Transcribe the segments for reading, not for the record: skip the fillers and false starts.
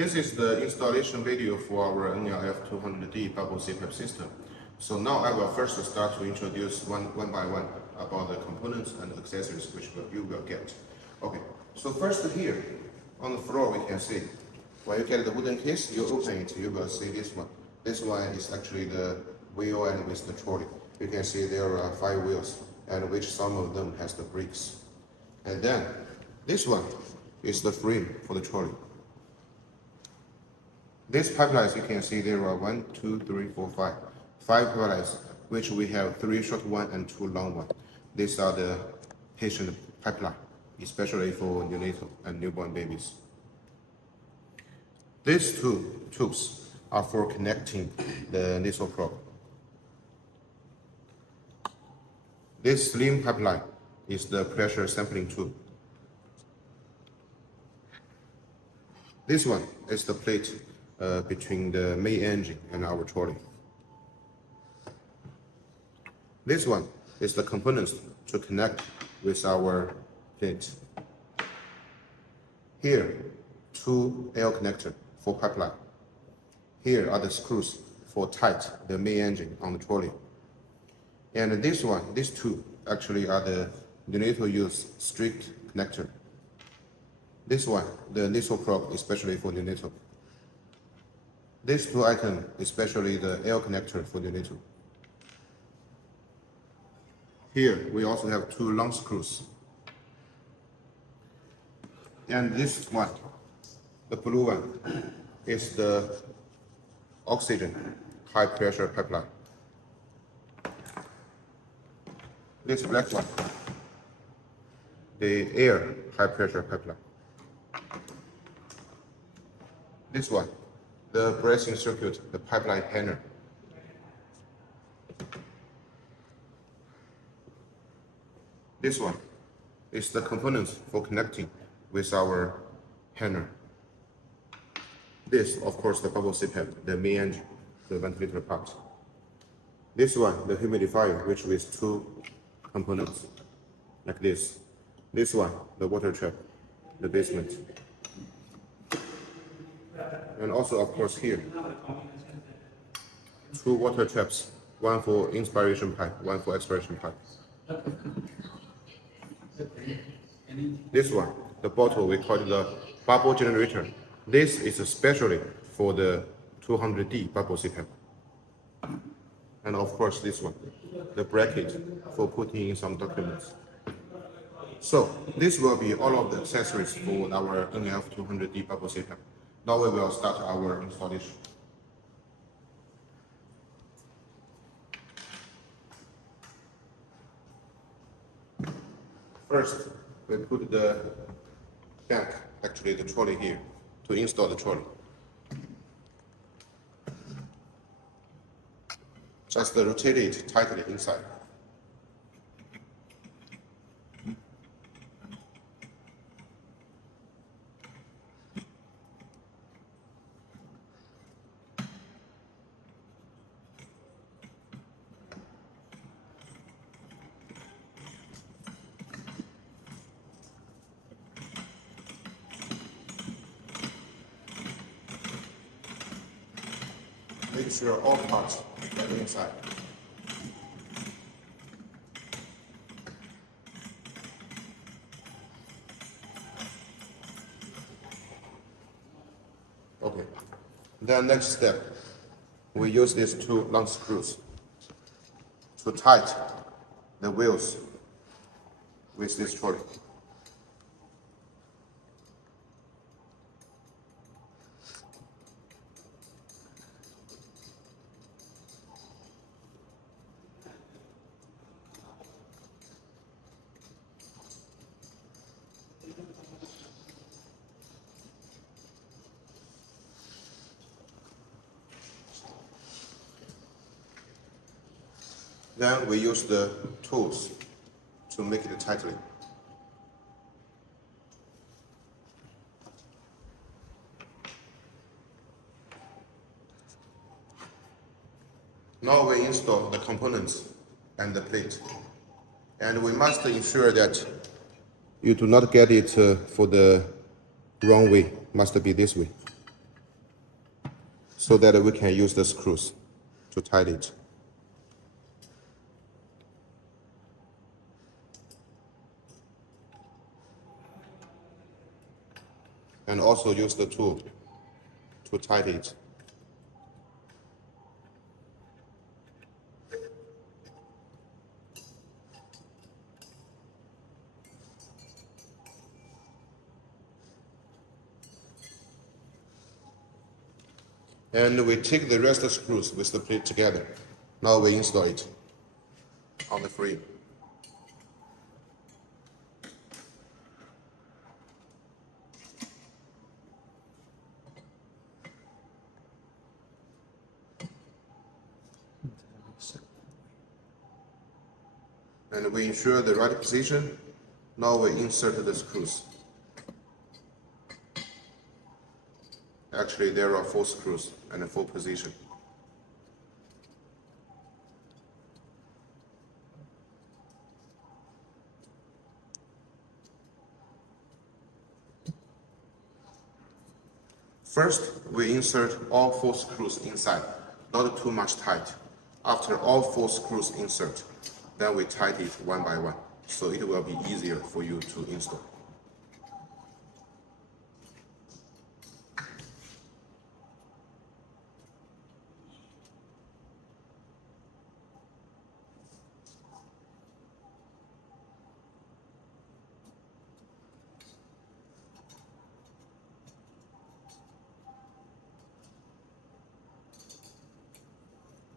This is the installation video for our NLF-200D bubble CPAP system. So now I will first start to introduce one by one about the components and accessories which you will get. Okay, so first here on the floor we can see, when you get the wooden case, you open it, you will see this one. This one is actually the wheel and with the trolley. You can see there are 5 wheels, and which some of them has the brakes. And then this one is the frame for the trolley. These pipelines, you can see there are 1, 2, 3, 4, 5. 5 pipelines, which we have 3 short ones and 2 long ones. These are the patient pipeline, especially for neonatal and newborn babies. These 2 tubes are for connecting the nasal probe. This slim pipeline is the pressure sampling tube. This one is the plate between the main engine and our trolley. This one is the components to connect with our plate. Here, 2 L connectors for pipeline. Here are the screws for tight the main engine on the trolley. And this one, these 2 actually are the neonatal use strict connector. This one, the nasal probe, especially for neonatal. These 2 items, especially the L connector for neonatal. Here, we also have 2 long screws. And this one, the blue one, is the oxygen high pressure pipeline. This black one, the air high pressure pipeline. This one, the bracing circuit, the pipeline hanger. This one is the components for connecting with our hanger. This, of course, the bubble CPAP, the main engine, the ventilator part. This one, the humidifier, which with 2 components, like this. This one, the water trap, the basement. And also, of course, here, 2 water traps, one for inspiration pipe, one for expiration pipe. This one, the bottle, we call it the bubble generator. This is especially for the 200D bubble CPAP. And of course, this one, the bracket for putting in some documents. So this will be all of the accessories for our NLF-200D bubble CPAP. Now we will start our installation. First, we put the tank, actually the trolley here, to install the trolley. Just rotate it tightly inside. Make sure all parts get inside. Okay. Then next step, we use these 2 long screws to tighten the wheels with this trolley. Then we use the tools to make it tightly. Now we install the components and the plate. And we must ensure that you do not get it for the wrong way, must be this way. so that we can use the screws to tighten it. And also use the tool to tighten it. And we take the rest of the screws with the plate together. Now we install it on the frame. And we ensure the right position. Now we insert the screws. Actually, there are 4 screws and a 4 position. First, we insert all 4 screws inside, not too much tight. After all 4 screws insert, then we tighten it one by one, so it will be easier for you to install.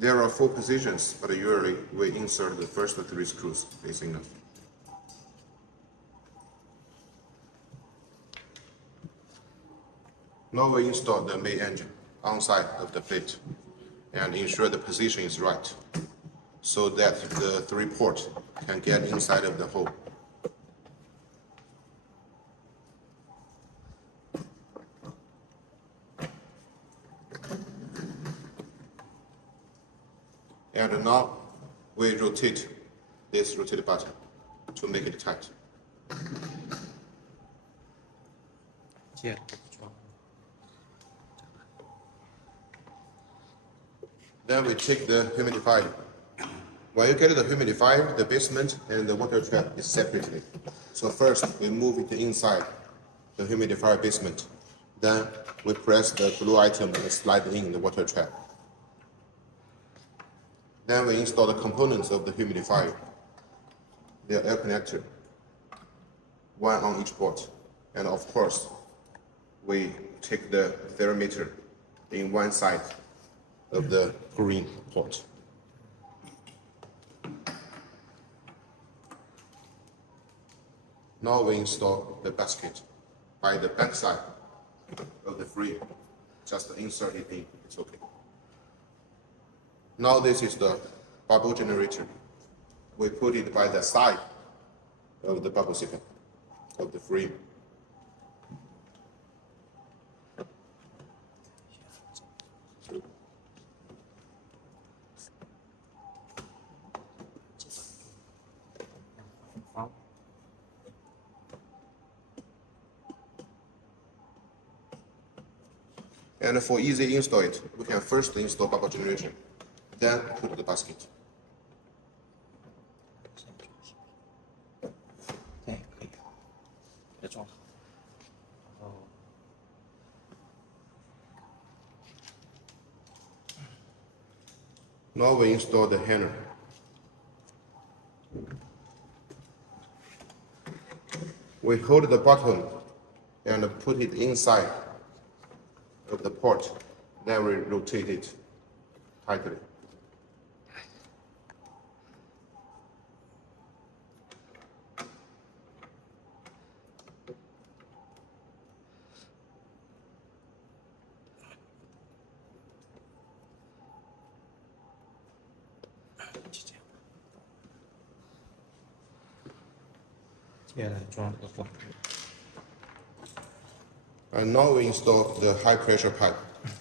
There are 4 positions, but usually we insert the first 3 screws is enough. Now we install the main engine outside of the plate and ensure the position is right so that the 3 ports can get inside of the hole. And now we rotate this rotate button to make it tight. Then we take the humidifier. When you get the humidifier, the basement and the water trap is separately. So first we move it inside the humidifier basement. Then we press the blue item and slide in the water trap. Then we install the components of the humidifier, the air connector, one on each port. And of course, we take the thermometer in one side of the green port. Now we install the basket by the back side of the frame. Just insert it in, it's okay. Now this is the bubble generator. We put it by the side of the bubble system of the frame. And for easy install it, we can first install bubble generator, then put the basket. Now we install the hanger. We hold the bottom and put it inside of the port, then we rotate it tightly. And now we install the high pressure pipe.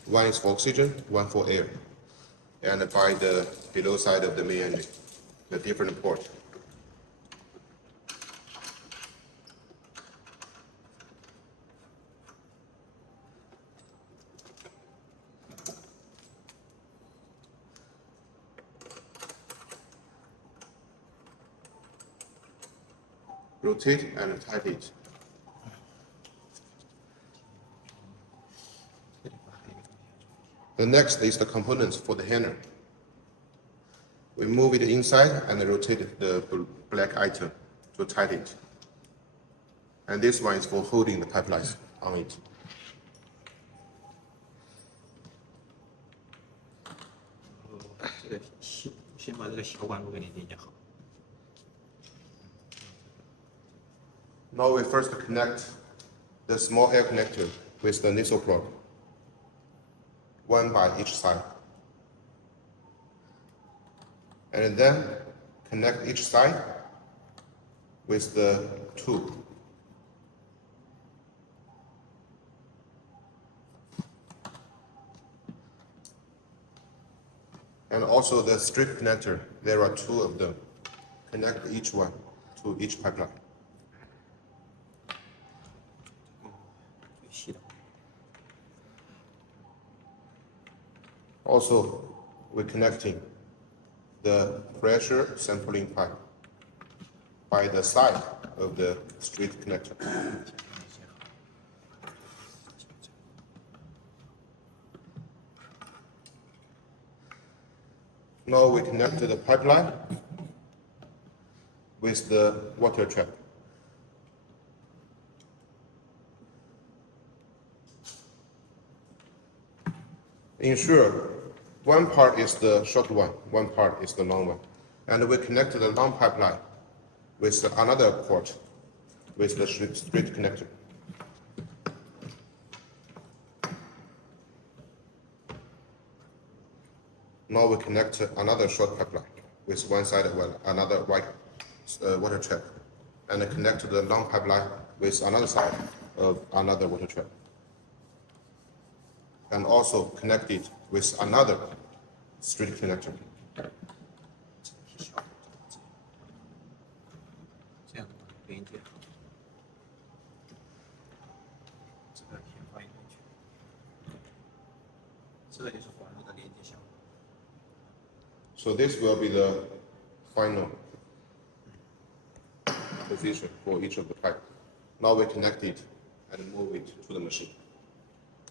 One is for oxygen, one for air. And by the below side of the main engine, the different port. rotate and tighten it. The next is the components for the hanger. We move it inside and rotate the black item to tighten it. And this one is for holding the pipelines on it. Now we first connect the small air connector with the nasal plug, one by each side. And then connect each side with the tube. And also the strip connector, there are two of them. Connect each one to each pipeline. Also, we're connecting the pressure sampling pipe by the side of the straight connector. Now we connect the pipeline with the water trap. Ensure one part is the short one part is the long one. And we connect the long pipeline with another port with the straight connector. Now we connect another short pipeline with one side of another white water trap, and connect the long pipeline with another side of another water trap, and also connect it with another straight connector. So this will be the final position for each of the pipe. Now we connect it and move it to the machine.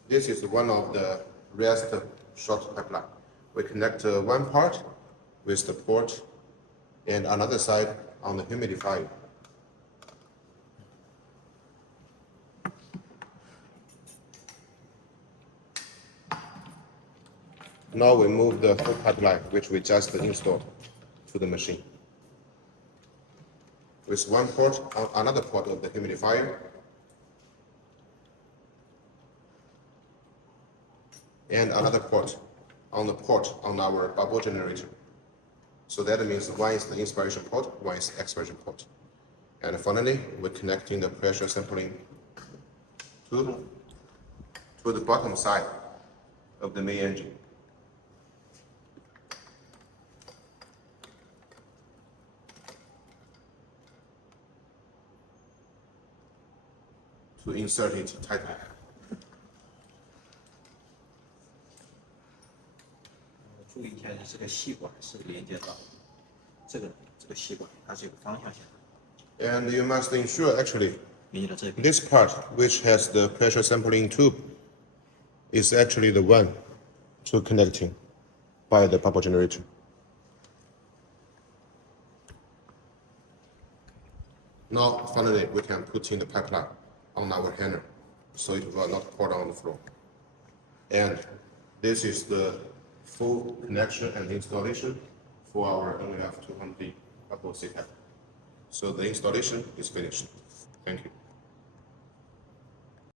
This is one of the rest short pipeline. We connect one part with the port and another side on the humidifier. Now we move the whole pipeline, which we just installed, to the machine. With one port on another port of the humidifier, and another port on our bubble generator. So that means one is the inspiration port, one is the expiration port. And finally, we're connecting the pressure sampling to the bottom side of the main engine. To insert it tightly. 注意一下，这个细管是连接到这个细管，它是有个方向性的。 And you must ensure actually 连接到这边。 this part, which has the pressure sampling tube, is actually the one to connecting by the bubble generator. Now, finally, we can put in the pipeline on our hanger, so it will not pour down on the floor. And this is the full connection and installation for our NLF-200D bubble CPAP. So the installation is finished. Thank you.